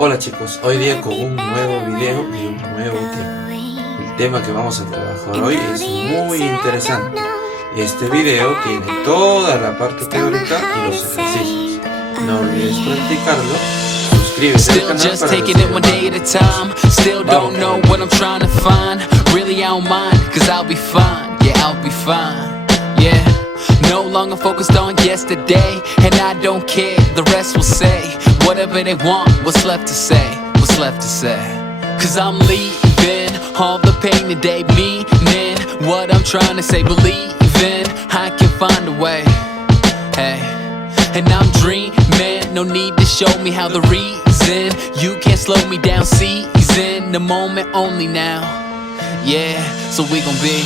Hola chicos, hoy día con un nuevo video y un nuevo tema. El tema que vamos a trabajar hoy es muy interesante. Este video tiene toda la parte teórica y los ejercicios. No olvides practicarlo. Suscríbete al canal para No longer focused on yesterday, and I don't care, the rest will say whatever they want, what's left to say, what's left to say. Cause I'm leaving all the pain today, meaning what I'm trying to say, believing I can find a way, hey. And I'm dreaming, no need to show me how the reason you can't slow me down, seizing the moment only now, yeah, so we gon' be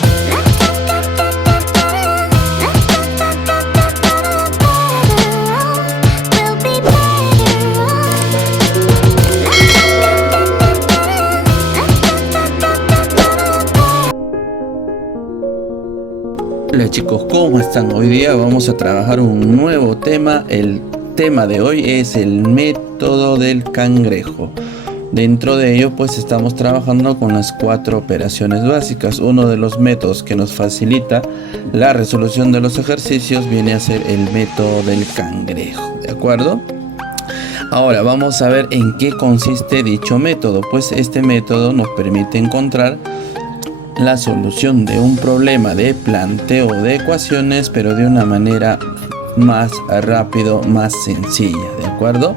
Hola chicos, ¿cómo están? Hoy día vamos a trabajar un nuevo tema. El tema de hoy es el método del cangrejo. Dentro de ello pues estamos trabajando con las 4 operaciones básicas. Uno de los métodos que nos facilita la resolución de los ejercicios viene a ser el método del cangrejo, ¿de acuerdo? Ahora vamos a ver en qué consiste dicho método. Pues este método nos permite encontrar la solución de un problema de planteo de ecuaciones, pero de una manera más rápido, más sencilla, ¿de acuerdo?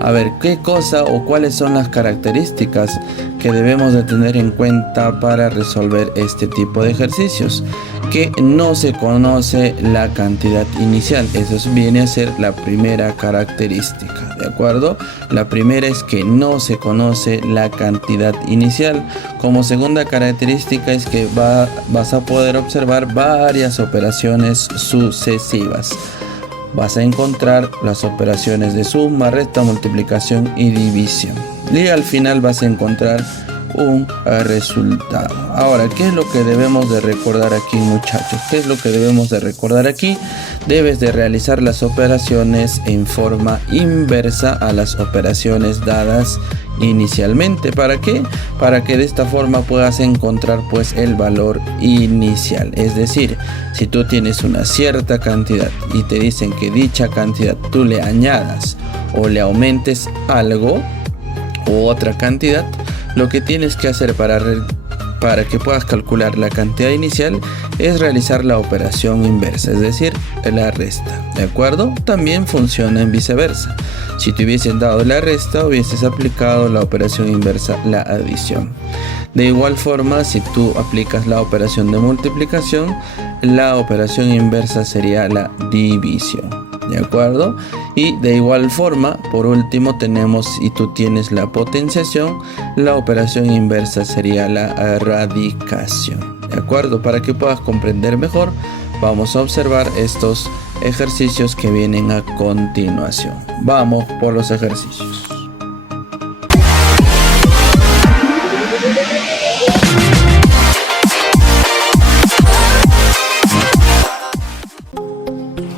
A ver, ¿qué cosa o cuáles son las características que debemos de tener en cuenta para resolver este tipo de ejercicios? Que no se conoce la cantidad inicial. Eso viene a ser la primera característica, ¿de acuerdo? La primera es que no se conoce la cantidad inicial. Como segunda característica es que vas a poder observar varias operaciones sucesivas. Vas a encontrar las operaciones de suma, resta, multiplicación y división. Y al final vas a encontrar un resultado. Ahora, ¿qué es lo que debemos de recordar aquí, muchachos? ¿Qué es lo que debemos de recordar aquí? Debes de realizar las operaciones en forma inversa a las operaciones dadas inicialmente. ¿Para qué? Para que de esta forma puedas encontrar pues el valor inicial. Es decir, si tú tienes una cierta cantidad y te dicen que dicha cantidad tú le añadas o le aumentes algo u otra cantidad, lo que tienes que hacer para que puedas calcular la cantidad inicial es realizar la operación inversa, es decir, la resta, ¿de acuerdo? También funciona en viceversa. Si te hubiesen dado la resta, hubieses aplicado la operación inversa, la adición. De igual forma, si tú aplicas la operación de multiplicación, la operación inversa sería la división, ¿de acuerdo? Y de igual forma, por último, tenemos, si tú tienes la potenciación, la operación inversa sería la radicación, ¿de acuerdo? Para que puedas comprender mejor, vamos a observar estos ejercicios que vienen a continuación. Vamos por los ejercicios.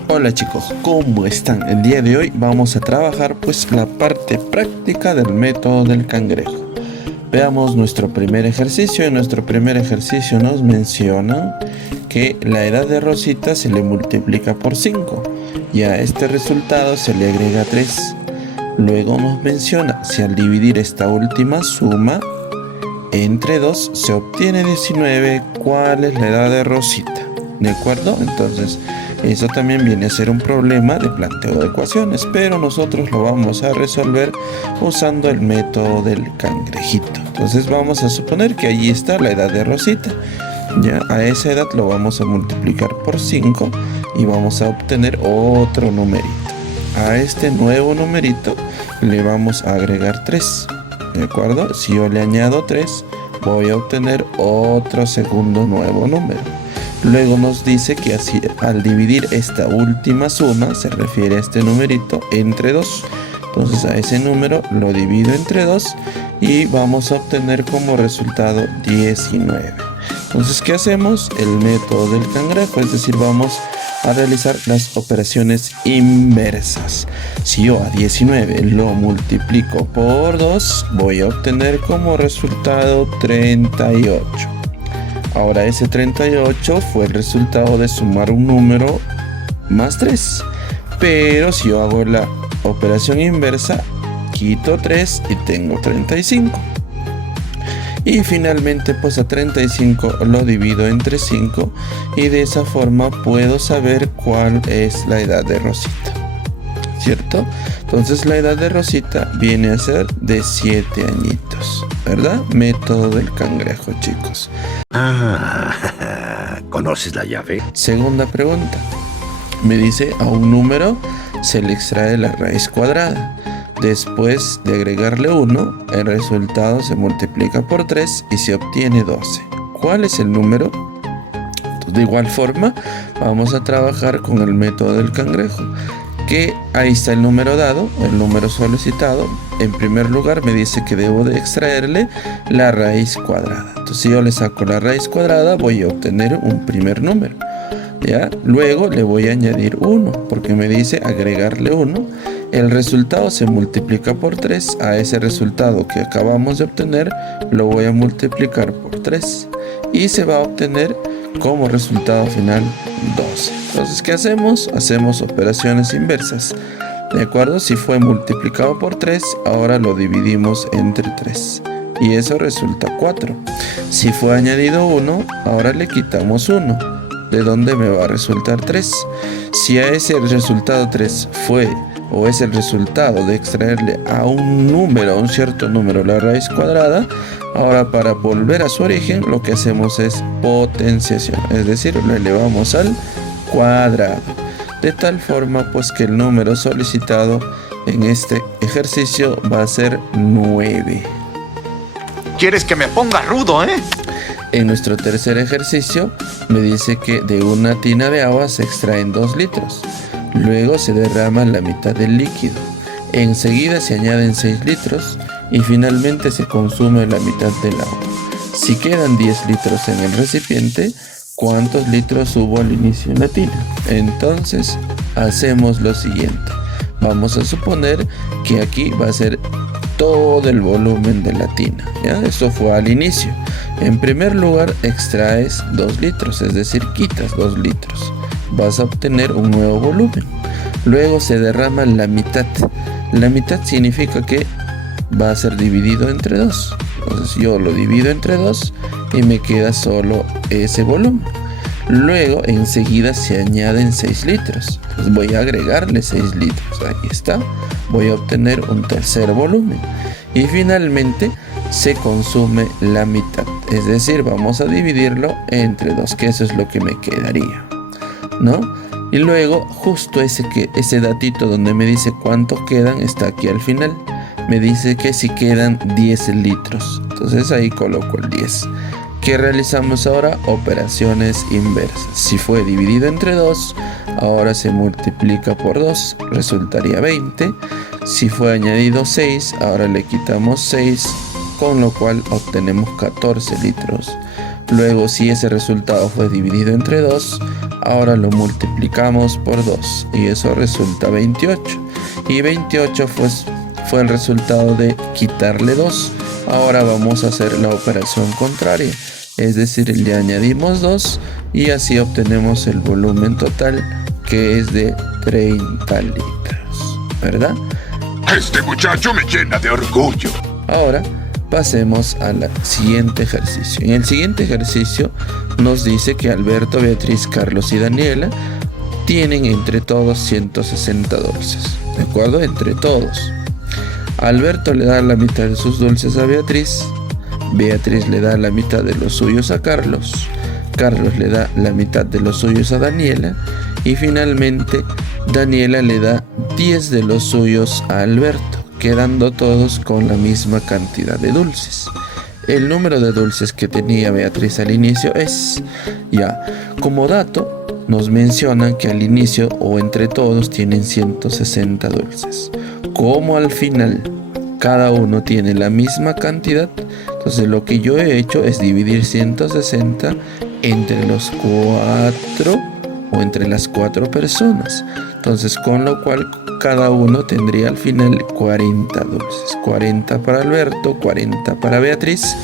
Hola chicos, ¿cómo están? El día de hoy vamos a trabajar pues la parte práctica del método del cangrejo. Veamos nuestro primer ejercicio. En nuestro primer ejercicio nos mencionan que la edad de Rosita se le multiplica por 5 y a este resultado se le agrega 3. Luego nos menciona si al dividir esta última suma entre 2 se obtiene 19, ¿cuál es la edad de Rosita? ¿De acuerdo? Entonces eso también viene a ser un problema de planteo de ecuaciones, pero nosotros lo vamos a resolver usando el método del cangrejito. Entonces vamos a suponer que allí está la edad de Rosita. Ya a esa edad lo vamos a multiplicar por 5 y vamos a obtener otro numerito. A este nuevo numerito le vamos a agregar 3. ¿De acuerdo? Si yo le añado 3, voy a obtener otro segundo nuevo número. Luego nos dice que así, al dividir esta última suma, se refiere a este numerito, entre 2. Entonces a ese número lo divido entre 2 y vamos a obtener como resultado 19. Entonces, ¿qué hacemos? El método del cangrejo, es decir, vamos a realizar las operaciones inversas. Si yo a 19 lo multiplico por 2, voy a obtener como resultado 38. Ahora ese 38 fue el resultado de sumar un número más 3. Pero si yo hago la operación inversa, quito 3 y tengo 35. Y finalmente pues a 35 lo divido entre 5 y de esa forma puedo saber cuál es la edad de Rosita, ¿cierto? Entonces la edad de Rosita viene a ser de 7 añitos, ¿verdad? Método del cangrejo, chicos. ¿Conoces la llave? Segunda pregunta. Me dice a un número se le extrae la raíz cuadrada. Después de agregarle 1, el resultado se multiplica por 3 y se obtiene 12. ¿Cuál es el número? De igual forma, vamos a trabajar con el método del cangrejo, que ahí está el número dado, el número solicitado. En primer lugar me dice que debo de extraerle la raíz cuadrada. Entonces si yo le saco la raíz cuadrada, voy a obtener un primer número. ¿Ya? Luego le voy a añadir 1, porque me dice agregarle 1. El resultado se multiplica por 3. A ese resultado que acabamos de obtener lo voy a multiplicar por 3 y se va a obtener como resultado final 12. Entonces, ¿qué hacemos? Hacemos operaciones inversas. ¿De acuerdo? Si fue multiplicado por 3, ahora lo dividimos entre 3 y eso resulta 4. Si fue añadido 1, ahora le quitamos 1. ¿De dónde me va a resultar 3? Si a ese resultado 3 fue o es el resultado de extraerle a un número, a un cierto número, la raíz cuadrada, ahora para volver a su origen lo que hacemos es potenciación, es decir, lo elevamos al cuadrado, de tal forma pues que el número solicitado en este ejercicio va a ser 9. ¿Quieres que me ponga rudo, En nuestro tercer ejercicio me dice que de una tina de agua se extraen 2 litros. Luego se derrama la mitad del líquido. Enseguida se añaden 6 litros y finalmente se consume la mitad del agua. Si quedan 10 litros en el recipiente, ¿cuántos litros hubo al inicio en la tina? Entonces hacemos lo siguiente. Vamos a suponer que aquí va a ser todo el volumen de la tina, ¿ya? Esto fue al inicio. En primer lugar extraes 2 litros, es decir, quitas 2 litros. Vas a obtener un nuevo volumen. Luego se derrama la mitad. La mitad significa que va a ser dividido entre 2. Entonces yo lo divido entre 2 y me queda solo ese volumen. Luego enseguida se añaden 6 litros. Entonces voy a agregarle 6 litros. Ahí está. Voy a obtener un tercer volumen. Y finalmente se consume la mitad. Es decir, vamos a dividirlo entre 2, que eso es lo que me quedaría, ¿no? Y luego justo ese datito donde me dice cuántos quedan está aquí al final. Me dice que si quedan 10 litros. Entonces ahí coloco el 10. ¿Qué realizamos ahora? Operaciones inversas. Si fue dividido entre 2, ahora se multiplica por 2, resultaría 20. Si fue añadido 6, ahora le quitamos 6, con lo cual obtenemos 14 litros. Luego, si ese resultado fue dividido entre 2, ahora lo multiplicamos por 2 y eso resulta 28. Y 28 fue el resultado de quitarle 2. Ahora vamos a hacer la operación contraria, es decir, le añadimos 2 y así obtenemos el volumen total, que es de 30 litros, ¿verdad? Este muchacho me llena de orgullo. Ahora pasemos al siguiente ejercicio. En el siguiente ejercicio nos dice que Alberto, Beatriz, Carlos y Daniela tienen entre todos 160 dulces, ¿de acuerdo? Entre todos. Alberto le da la mitad de sus dulces a Beatriz, Beatriz le da la mitad de los suyos a Carlos, Carlos le da la mitad de los suyos a Daniela y finalmente Daniela le da 10 de los suyos a Alberto, quedando todos con la misma cantidad de dulces. El número de dulces que tenía Beatriz al inicio es, como dato, nos mencionan que al inicio o entre todos tienen 160 dulces. Como al final cada uno tiene la misma cantidad, entonces lo que yo he hecho es dividir 160 entre los 4 o entre las 4 personas. Entonces, con lo cual cada uno tendría al final 40 dulces. 40 para Alberto, 40 para Beatriz,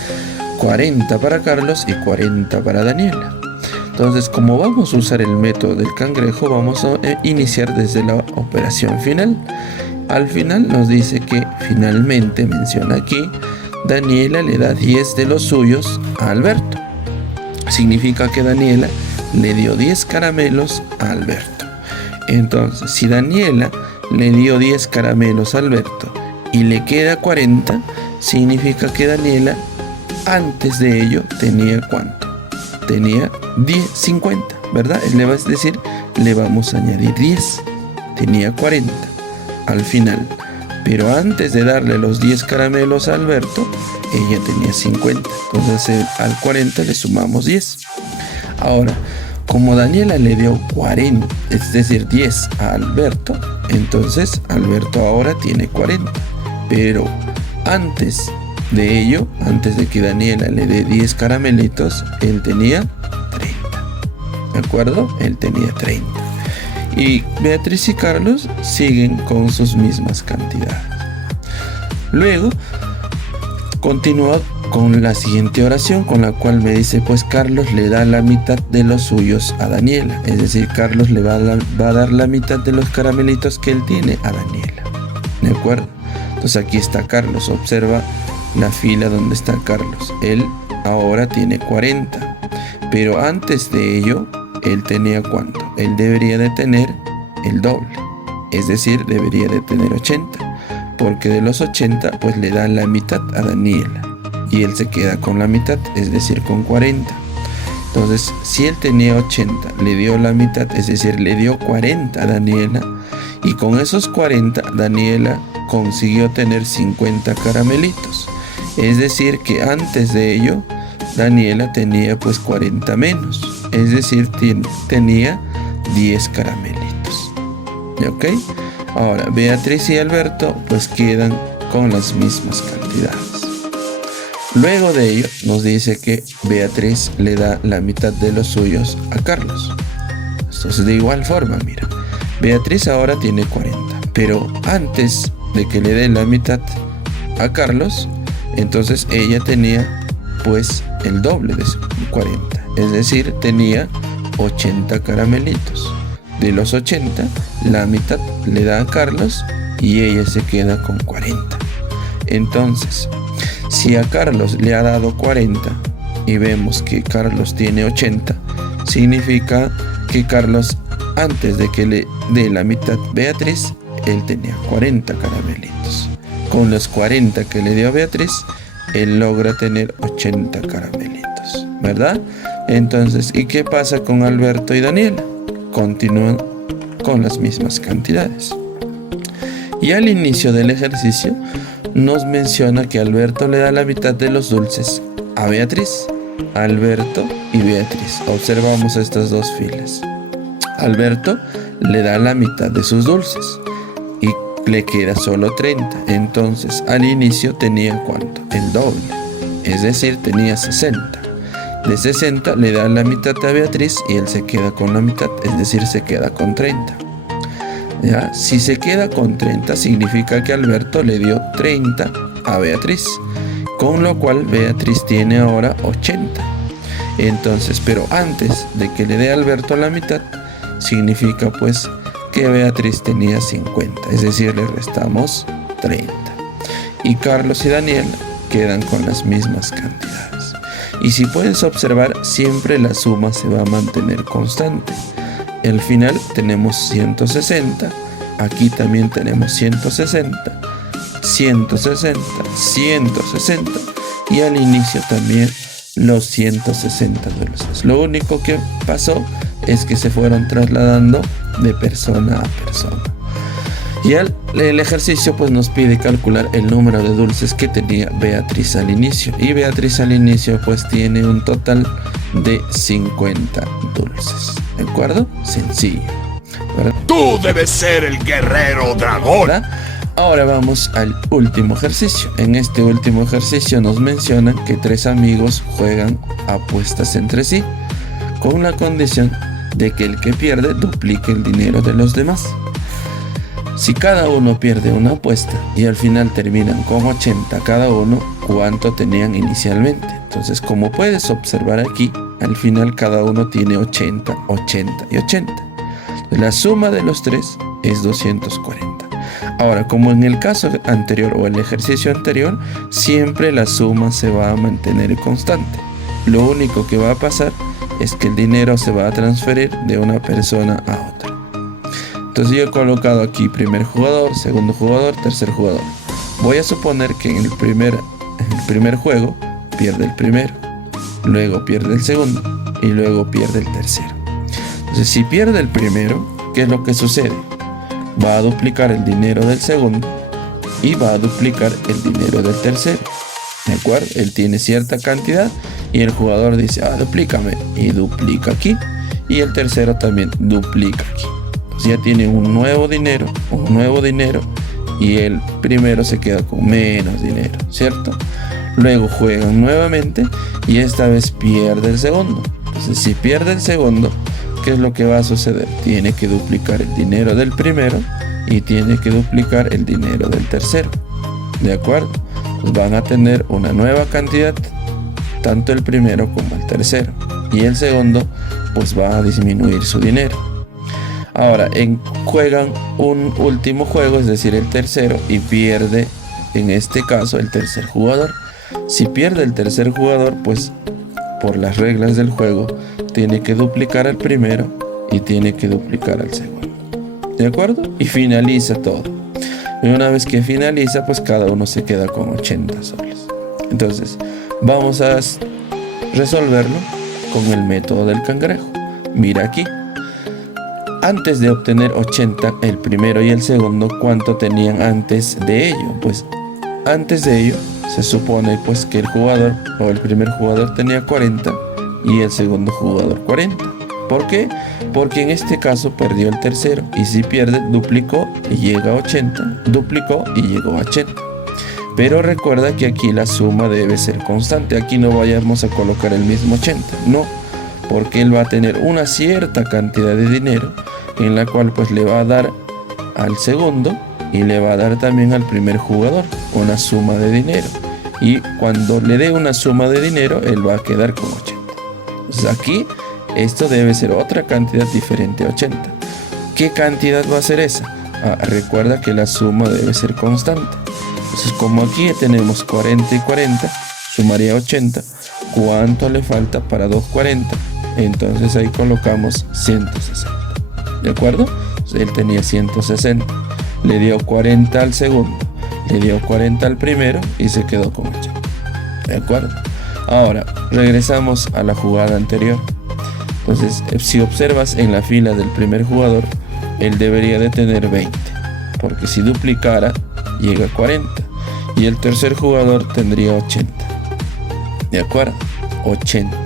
40 para Carlos y 40 para Daniela. Entonces, como vamos a usar el método del cangrejo, vamos a iniciar desde la operación final. Al final nos dice que finalmente, menciona aquí, Daniela le da 10 de los suyos a Alberto. Significa que Daniela le dio 10 caramelos a Alberto. Entonces, si Daniela le dio 10 caramelos a Alberto y le queda 40, significa que Daniela antes de ello tenía ¿cuánto? Tenía 50, ¿verdad? Es decir, le vamos a añadir 10. Tenía 40 al final. Pero antes de darle los 10 caramelos a Alberto, ella tenía 50. Entonces al 40 le sumamos 10. Ahora, como Daniela le dio 40, es decir, 10 a Alberto, entonces Alberto ahora tiene 40. Pero antes de ello, antes de que Daniela le dé 10 caramelitos, él tenía 30. ¿De acuerdo? Él tenía 30. Y Beatriz y Carlos siguen con sus mismas cantidades. Luego continúa con la siguiente oración, con la cual me dice, pues Carlos le da la mitad de los suyos a Daniela. Es decir, Carlos le va a dar la mitad de los caramelitos que él tiene a Daniela. ¿De acuerdo? Entonces aquí está Carlos. Observa la fila donde está Carlos. Él ahora tiene 40. Pero antes de ello, él tenía ¿cuánto? Él debería de tener el doble. Es decir, debería de tener 80. Porque de los 80, pues le dan la mitad a Daniela. Y él se queda con la mitad, es decir, con 40. Entonces, si él tenía 80, le dio la mitad, es decir, le dio 40 a Daniela. Y con esos 40, Daniela consiguió tener 50 caramelitos. Es decir, que antes de ello, Daniela tenía pues 40 menos. Es decir, tenía 10 caramelitos. ¿Ok? Ahora, Beatriz y Alberto pues quedan con las mismas cantidades. Luego de ello nos dice que Beatriz le da la mitad de los suyos a Carlos. Entonces de igual forma, mira, Beatriz ahora tiene 40, pero antes de que le dé la mitad a Carlos, entonces ella tenía pues el doble de 40, es decir, tenía 80 caramelitos. De los 80, la mitad le da a Carlos y ella se queda con 40. Entonces, si a Carlos le ha dado 40 y vemos que Carlos tiene 80, significa que Carlos, antes de que le dé la mitad Beatriz, él tenía 40 caramelitos. Con los 40 que le dio a Beatriz, él logra tener 80 caramelitos, ¿verdad? Entonces, ¿y qué pasa con Alberto y Daniela? Continúan con las mismas cantidades. Y al inicio del ejercicio nos menciona que Alberto le da la mitad de los dulces a Beatriz. Alberto y Beatriz. Observamos estas dos filas. Alberto le da la mitad de sus dulces y le queda solo 30. Entonces al inicio tenía ¿cuánto? El doble. Es decir, tenía 60. De 60 le da la mitad a Beatriz y él se queda con la mitad, es decir, se queda con 30. ¿Ya? Si se queda con 30 significa que Alberto le dio 30 a Beatriz, con lo cual Beatriz tiene ahora 80. Entonces, pero antes de que le dé a Alberto la mitad, significa pues que Beatriz tenía 50, es decir, le restamos 30. Y Carlos y Daniela quedan con las mismas cantidades. Y si puedes observar, siempre la suma se va a mantener constante. Al final tenemos 160, aquí también tenemos 160, 160, 160 y al inicio también los 160 dulces. Lo único que pasó es que se fueron trasladando de persona a persona. Y el ejercicio pues nos pide calcular el número de dulces que tenía Beatriz al inicio. Y Beatriz al inicio pues tiene un total de 50 dulces. ¿De acuerdo? Sencillo, ¿verdad? Tú debes ser el guerrero dragón. ¿Verdad? Ahora vamos al último ejercicio. En este último ejercicio nos mencionan que 3 amigos juegan apuestas entre sí, con la condición de que el que pierde duplique el dinero de los demás. Si cada uno pierde una apuesta y al final terminan con 80 cada uno, ¿cuánto tenían inicialmente? Entonces, como puedes observar aquí, al final cada uno tiene 80, 80 y 80. La suma de los tres es 240. Ahora, como en el caso anterior o el ejercicio anterior, siempre la suma se va a mantener constante. Lo único que va a pasar es que el dinero se va a transferir de una persona a otra. Entonces yo he colocado aquí primer jugador, segundo jugador, tercer jugador. Voy a suponer que en el primer juego pierde el primero, luego pierde el segundo y luego pierde el tercero. Entonces, si pierde el primero, ¿qué es lo que sucede? Va a duplicar el dinero del segundo y va a duplicar el dinero del tercero. ¿De acuerdo? Él tiene cierta cantidad y el jugador dice, duplícame, y duplica aquí. Y el tercero también duplica aquí. Entonces ya tiene un nuevo dinero y el primero se queda con menos dinero, ¿cierto? Luego juegan nuevamente y esta vez pierde el segundo. Entonces, si pierde el segundo, ¿qué es lo que va a suceder? Tiene que duplicar el dinero del primero y tiene que duplicar el dinero del tercero. ¿De acuerdo? Pues van a tener una nueva cantidad, tanto el primero como el tercero. Y el segundo, pues va a disminuir su dinero. Ahora, juegan un último juego, es decir, el tercero, y pierde, en este caso, el tercer jugador. Si pierde el tercer jugador, pues por las reglas del juego, tiene que duplicar al primero y tiene que duplicar al segundo. ¿De acuerdo? Y finaliza todo. Y una vez que finaliza, pues cada uno se queda con 80 soles. Entonces, vamos a resolverlo con el método del cangrejo. Mira aquí. Antes de obtener 80, el primero y el segundo, ¿cuánto tenían antes de ello? Pues antes de ello, se supone pues que el jugador o el primer jugador tenía 40 y el segundo jugador 40. ¿Por qué? Porque en este caso perdió el tercero y si pierde, duplicó y llega a 80, duplicó y llegó a 80. Pero recuerda que aquí la suma debe ser constante. Aquí no vayamos a colocar el mismo 80, no, porque él va a tener una cierta cantidad de dinero en la cual pues le va a dar al segundo y le va a dar también al primer jugador una suma de dinero. Y cuando le dé una suma de dinero, él va a quedar con 80. Entonces aquí esto debe ser otra cantidad diferente a 80. ¿Qué cantidad va a ser esa? Recuerda que la suma debe ser constante. Entonces, como aquí tenemos 40 y 40, sumaría 80. ¿Cuánto le falta para 240? Entonces ahí colocamos 160. ¿De acuerdo? Entonces, él tenía 160. Le dio 40 al segundo, le dio 40 al primero y se quedó con 80. ¿De acuerdo? Ahora, regresamos a la jugada anterior. Entonces, si observas en la fila del primer jugador, él debería de tener 20. Porque si duplicara, llega a 40. Y el tercer jugador tendría 80. ¿De acuerdo? 80.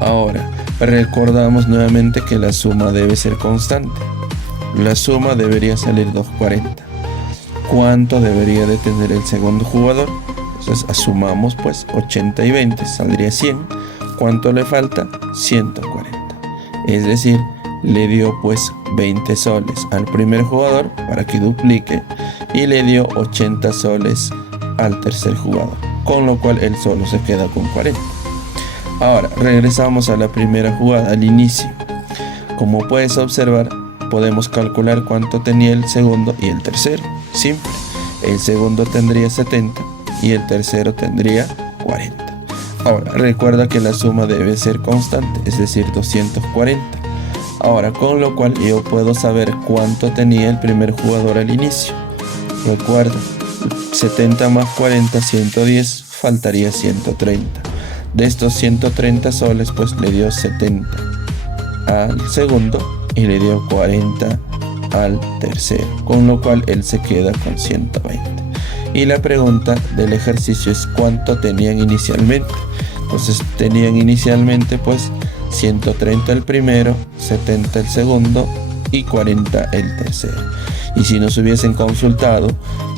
Ahora, recordamos nuevamente que la suma debe ser constante. La suma debería salir 240. ¿Cuánto debería de tener el segundo jugador? Entonces asumamos pues 80 y 20, saldría 100. ¿Cuánto le falta? 140. Es decir, le dio pues 20 soles al primer jugador para que duplique y le dio 80 soles al tercer jugador, con lo cual él solo se queda con 40. Ahora regresamos a la primera jugada, al inicio. Como puedes observar, podemos calcular cuánto tenía el segundo y el tercero. Simple. El segundo tendría 70 y el tercero tendría 40. Ahora, recuerda que la suma debe ser constante, es decir, 240. Ahora, con lo cual yo puedo saber cuánto tenía el primer jugador al inicio. Recuerda, 70 más 40, 110, faltaría 130. De estos 130 soles, pues le dio 70 al segundo y le dio 40 al tercero, con lo cual él se queda con 120. Y la pregunta del ejercicio es cuánto tenían inicialmente. Entonces tenían inicialmente pues 130 el primero, 70 el segundo y 40 el tercero. Y si nos hubiesen consultado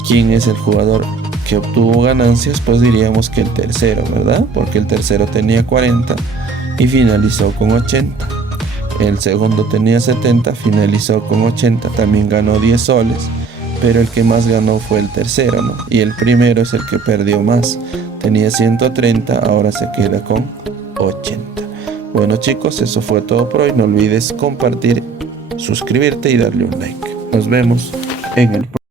quién es el jugador que obtuvo ganancias, pues diríamos que el tercero, ¿verdad? Porque el tercero tenía 40 y finalizó con 80. El segundo tenía 70, finalizó con 80, también ganó 10 soles. Pero el que más ganó fue el tercero, ¿no? Y el primero es el que perdió más. Tenía 130, ahora se queda con 80. Bueno chicos, eso fue todo por hoy. No olvides compartir, suscribirte y darle un like. Nos vemos en el próximo.